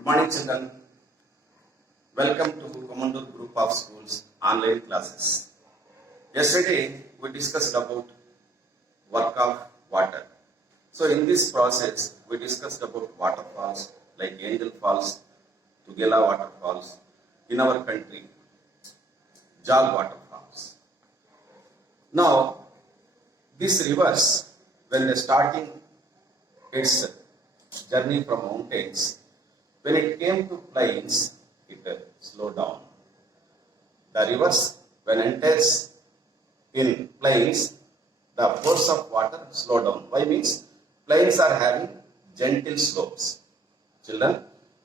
Good morning, children. Welcome to Commandor Group of Schools online classes. Yesterday, we discussed about work of water. So, in this process, we discussed about waterfalls like Angel Falls, Tugela waterfalls in our country, Jog waterfalls. Now, these rivers, when they starting its journey from mountains, when it came to plains, it slowed down. The rivers, when enters in plains, the force of water slowed down. Why means plains are having gentle slopes. Children,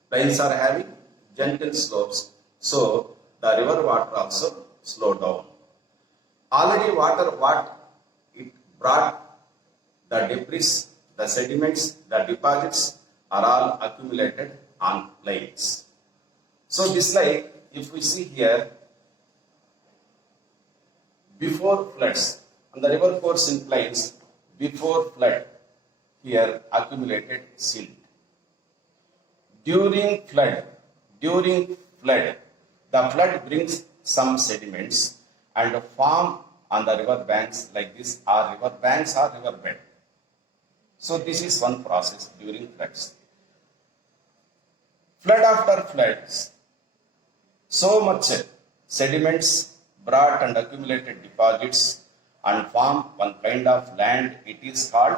plains are having gentle slopes. So the river water also slowed down. Already water what it brought, the debris, the sediments, the deposits are all accumulated on plains. So this like, if we see here, before floods, on the river course in plains, before flood, here accumulated silt. During flood, the flood brings some sediments and form on the river banks like this, are river banks or river bed. So this is one process during floods. Flood after floods, so much sediments brought and accumulated deposits and form one kind of land, it is called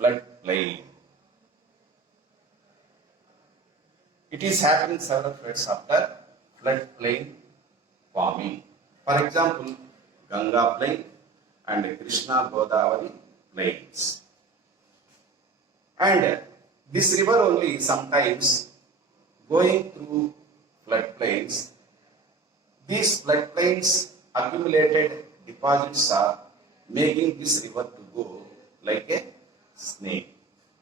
floodplain. It is happening several floods after floodplain forming. For example, Ganga plain and Krishna Godavari plains. And this river only sometimes going through floodplains. These floodplains accumulated deposits are making this river to go like a snake.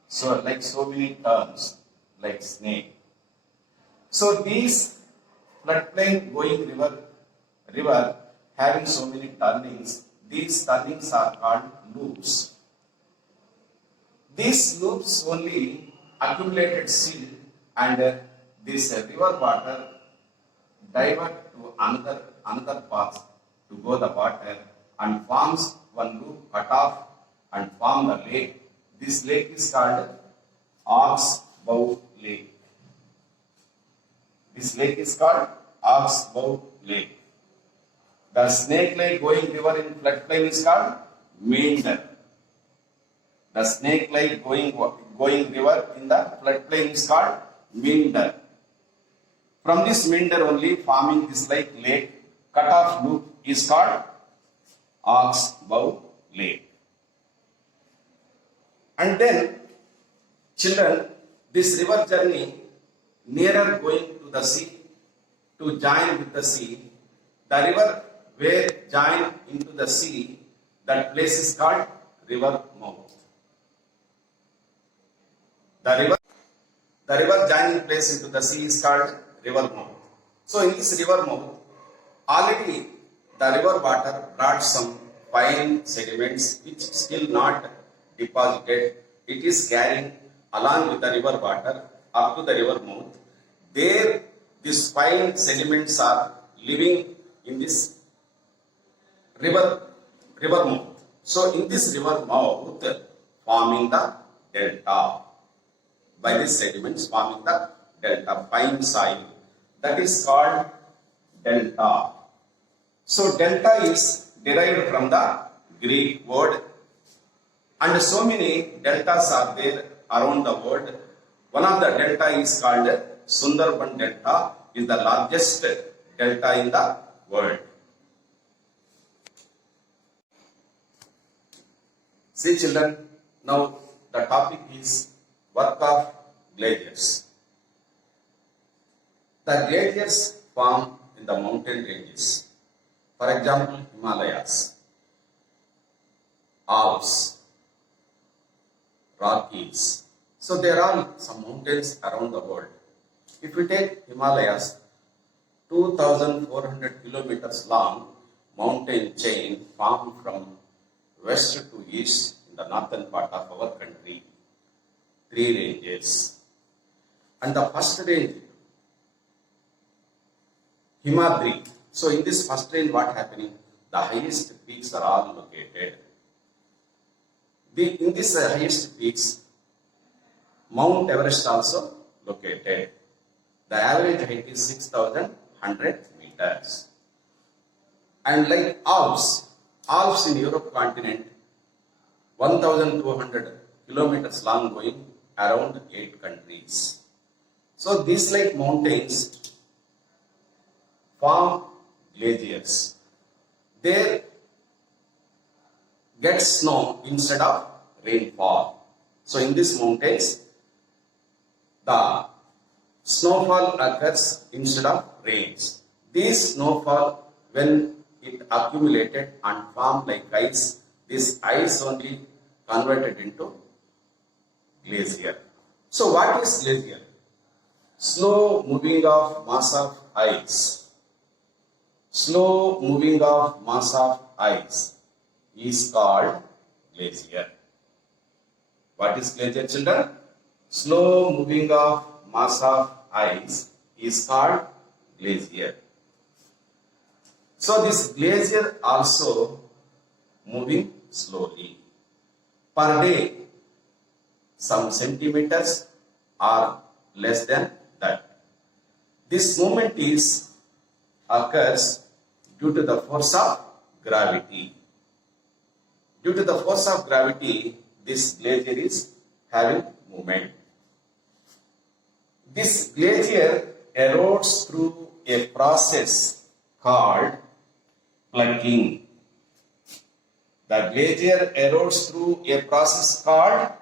So like so many turns, like snake. So these floodplain going river having so many turnings, these turnings are called loops. These loops only accumulated silt and this river water divert to another path to go the water and forms one loop cut off and form the lake. This lake is called Oxbow Lake. This lake is called Oxbow Lake. The snake lake going river in floodplain is called Meander. The snake lake going river in the floodplain is called Meander. From this meander only forming this lake cut off loop is called Oxbow Lake. And then, children, this river journey nearer going to the sea, to join with the sea, the river where join into the sea, that place is called river mouth. The river joining place into the sea is called river mouth. So in this river mouth, already the river water brought some fine sediments which still not deposited. It is carrying along with the river water up to the river mouth. There, these fine sediments are living in this river mouth. So in this river mouth, forming the delta. By these sediments forming the delta, fine soil, that is called delta. So delta is derived from the Greek word, and so many deltas are there around the world. One of the delta is called Sundarban Delta, is the largest delta in the world. See children, now the topic is work of glaciers. The glaciers form in the mountain ranges. For example, Himalayas, Alps, Rockies. So there are some mountains around the world. If we take Himalayas, 2,400 kilometers long mountain chain formed from west to east in the northern part of our country. 3 ranges. And the first range Himadri. So in this first range, what happening? The highest peaks are all located. In this highest peaks, Mount Everest also located. The average height is 6,100 meters. And like Alps in Europe continent, 1,200 kilometers long, going around 8 countries. So these like mountains form glaciers. They get snow instead of rainfall. So in these mountains, the snowfall occurs instead of rains. This snowfall, when it accumulated and formed like ice, this ice only converted into glacier. So what is glacier? Slow moving of mass of ice. Slow moving of mass of ice is called glacier. What is glacier, children? Slow moving of mass of ice is called glacier. So this glacier also moving slowly. Per day, some centimeters or less than that. This movement occurs due to the force of gravity. Due to the force of gravity, this glacier is having movement. This glacier erodes through a process called plugging. The glacier erodes through a process called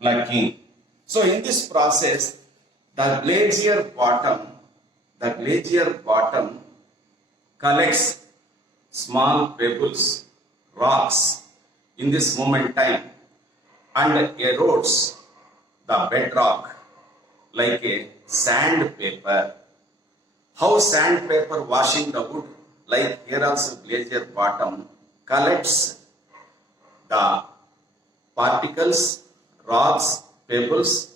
plugging. So in this process, the glacier bottom collects small pebbles, rocks in this moment time and erodes the bedrock like a sandpaper. How sandpaper washing the wood, like here also glacier bottom collects the particles, rocks, pebbles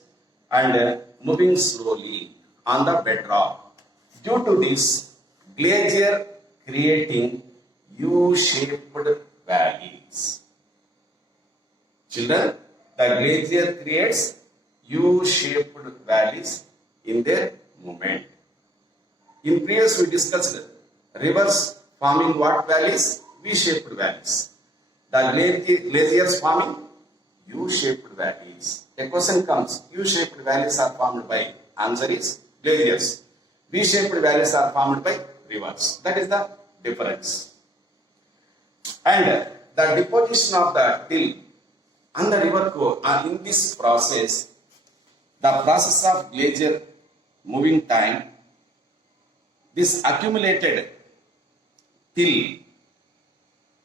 and moving slowly on the bedrock. Due to this, glacier creating U-shaped valleys. Children, the glacier creates U-shaped valleys in their movement. In previous we discussed rivers forming what valleys? V-shaped valleys. The glaciers forming U-shaped valleys. A question comes, U-shaped valleys are formed by, answer is glaciers. V-shaped valleys are formed by rivers. That is the difference. And the deposition of the till and the river core are in this process, the process of glacier moving time, this accumulated till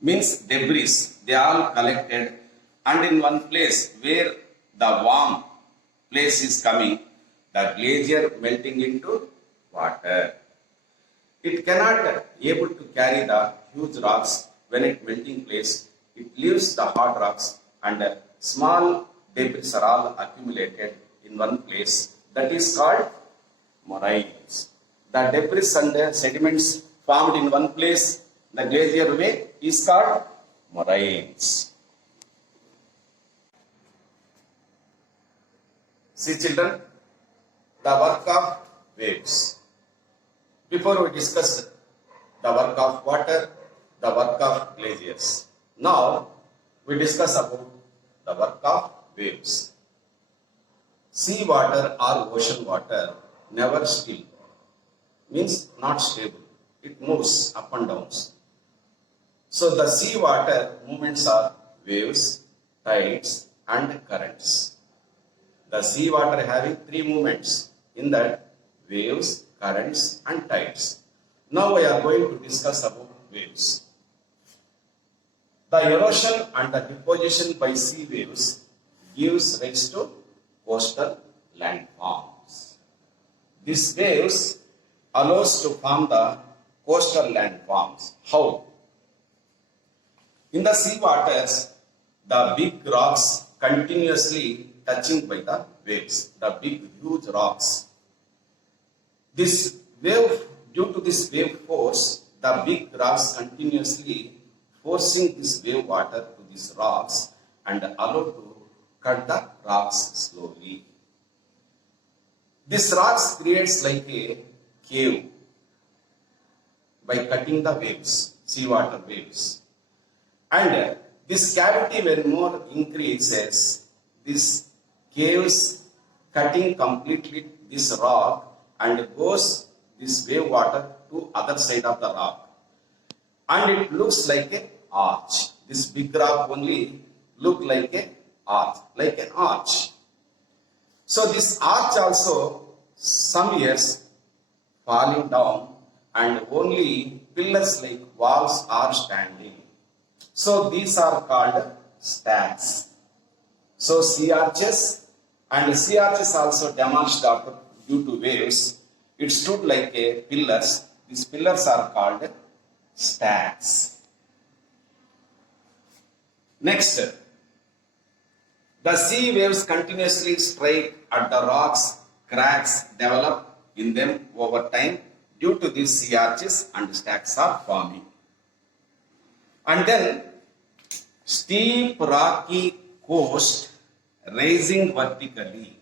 means debris, they are collected and in one place where the warm place is coming, the glacier melting into water. It cannot able to carry the huge rocks when it melting place. It leaves the hard rocks and small debris are all accumulated in one place. That is called moraines. The debris and the sediments formed in one place, the glacier way, is called moraines. See children, the work of waves. Before we discussed the work of water, the work of glaciers. Now we discuss about the work of waves. Sea water or ocean water never still, means not stable. It moves up and down. So the sea water movements are waves, tides and currents. The sea water having three movements, in that waves, currents and tides. Now we are going to discuss about waves. The erosion and the deposition by sea waves gives rise to coastal landforms. These waves allows to form the coastal landforms. How? In the sea waters, the big rocks continuously touching by the waves, the big huge rocks. This wave Due to this wave force, the big rocks continuously forcing this wave water to these rocks and allow to cut the rocks slowly. This rocks creates like a cave by cutting the waves, seawater waves. And this cavity when more increases, this caves cutting completely this rock and goes this wave water to other side of the rock. And it looks like an arch. This big rock only look like an arch, like an arch. So this arch also some years falling down and only pillars like walls are standing. So these are called stacks. So sea arches and sea arches also demolished after due to waves. It stood like a pillars. These pillars are called stacks. Next, the sea waves continuously strike at the rocks, cracks develop in them over time. Due to these sea arches and stacks are forming. And then steep rocky coast rising vertically.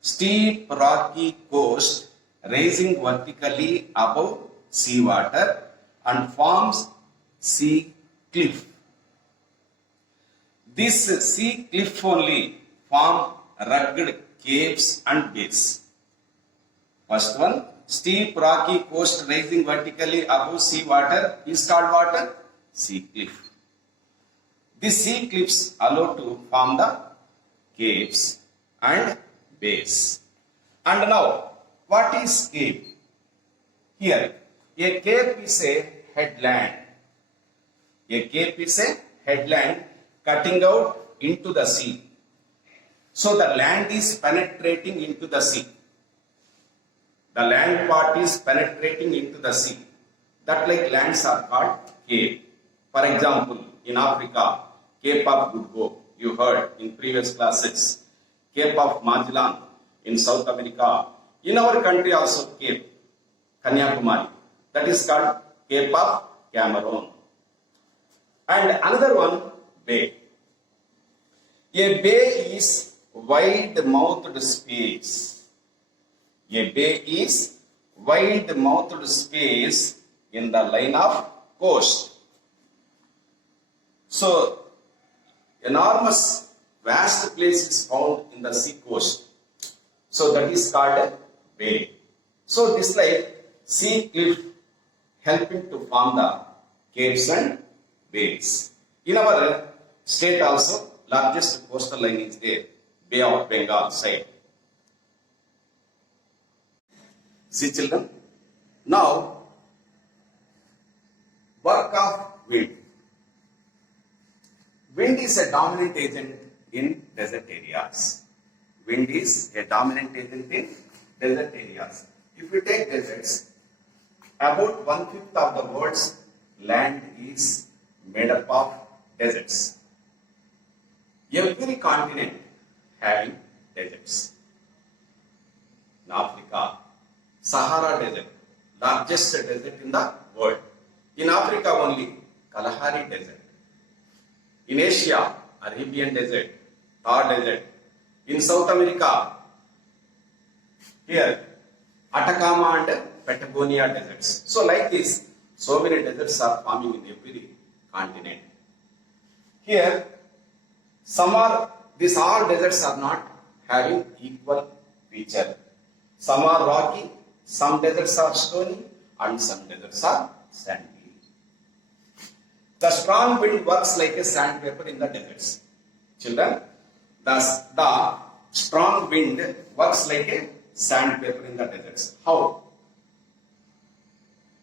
Steep rocky coast rising vertically above seawater and forms sea cliff. This sea cliff only form rugged caves and bays. First one, steep rocky coast rising vertically above seawater is called what? Sea cliff. These sea cliffs allow to form the caves and bays. And now, what is cave? Here, a cave is a headland. A cave is a headland cutting out into the sea. So the land is penetrating into the sea. The land part is penetrating into the sea. That like lands are called cave. For example, in Africa, Cape of Good Hope, you heard in previous classes. Cape of Magellan in South America. In our country also Cape, Kanyakumari. That is called Cape of Cameroon. And another one, bay. A bay is wide-mouthed space. A bay is wide-mouthed space in the line of coast. So, enormous, vast place is found in the sea coast. So, that is called a bay. So, this like sea cliff helping to form the caves and bays. In our state also, largest coastal line is there, Bay of Bengal side. See children, now work of wind. Wind is a dominant agent in desert areas. Wind is a dominant agent in desert areas. If we take deserts, about 1/5 of the world's land is made up of deserts. Every continent having deserts. In Africa, Sahara Desert, largest desert in the world. In Africa only, Kalahari Desert. In Asia, Arabian Desert, Thar Desert. In South America, here, Atacama and Patagonia deserts. So like this, so many deserts are forming in every continent. Here, these all deserts are not having equal feature. Some are rocky, some deserts are stony, and some deserts are sandy. The strong wind works like a sandpaper in the deserts. Children, thus the strong wind works like a sandpaper in the deserts. How?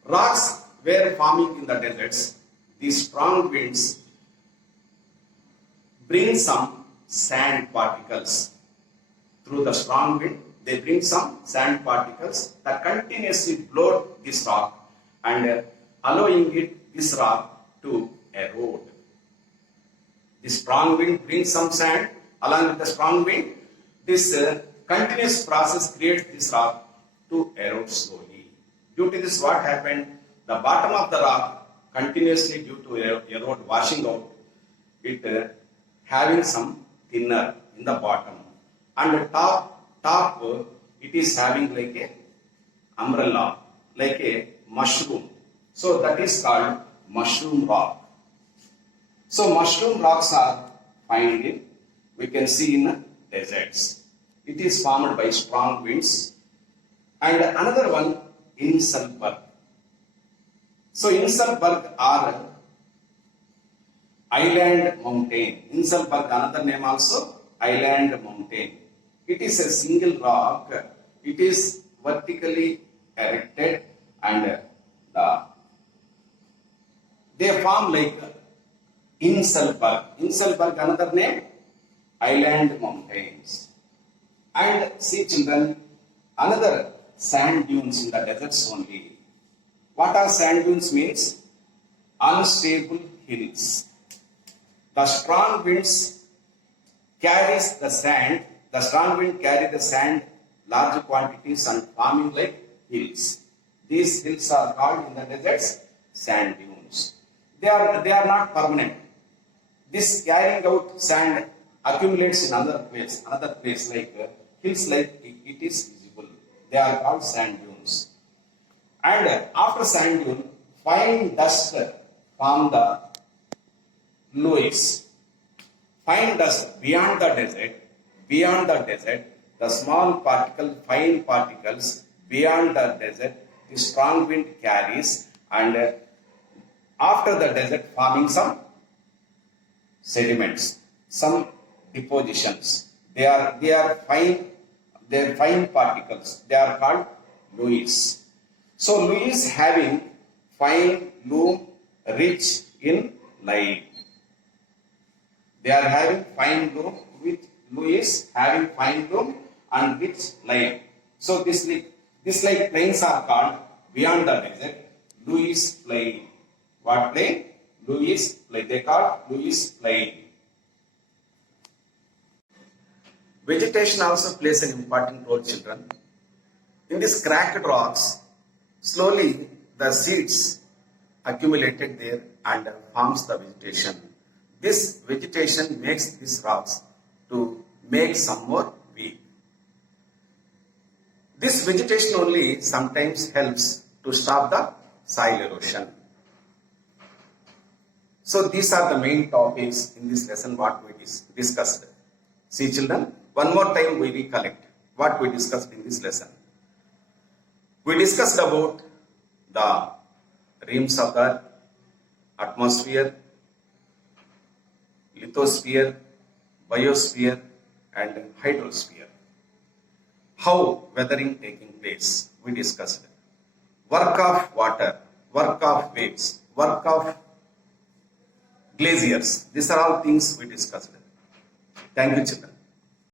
Rocks were forming in the deserts. These strong winds bring some sand particles. Through the strong wind, they bring some sand particles that continuously blow this rock and allowing this rock to erode. The strong wind brings some sand along with the strong wind. This continuous process creates this rock to erode slowly. Due to this, what happened? The bottom of the rock continuously due to erode washing out, it having some thinner in the bottom, and the top it is having like a umbrella, like a mushroom. So that is called mushroom rock. So mushroom rocks are found in, we can see in deserts. It is formed by strong winds. And another one, Inselberg. So Inselberg are island mountain. Inselberg, another name also, island mountain. It is a single rock. It is vertically erected, and they form like Inselberg. Inselberg, another name, island mountains. And see children, another sand dunes in the deserts only. What are sand dunes means? Unstable hills. The strong winds carries the sand. The strong wind carry the sand, large quantities, and forming like hills. These hills are called in the deserts sand dunes. They are not permanent. This carrying out sand accumulates in another place like hills, like it is visible. They are called sand dunes. And after sand dune, fine dust form the loess. Fine dust beyond the desert, the small fine particles beyond the desert, the strong wind carries, and after the desert forming some sediments, some depositions. They are fine particles. They are called loess. So loess having fine loam rich in light. They are having fine loam with loess having fine loam and rich light. So this like plains are called beyond the desert loess plain. What plain? Loess plain. They call loess plain. Vegetation also plays an important role, children. In these cracked rocks, slowly the seeds accumulated there and forms the vegetation. This vegetation makes these rocks to make some more weak. This vegetation only sometimes helps to stop the soil erosion. So these are the main topics in this lesson what we discussed. See children, one more time we recollect what we discussed in this lesson. We discussed about the rims of the atmosphere, lithosphere, biosphere, and hydrosphere. How weathering taking place, we discussed. Work of water, work of waves, work of glaciers. These are all things we discussed. Thank you, children.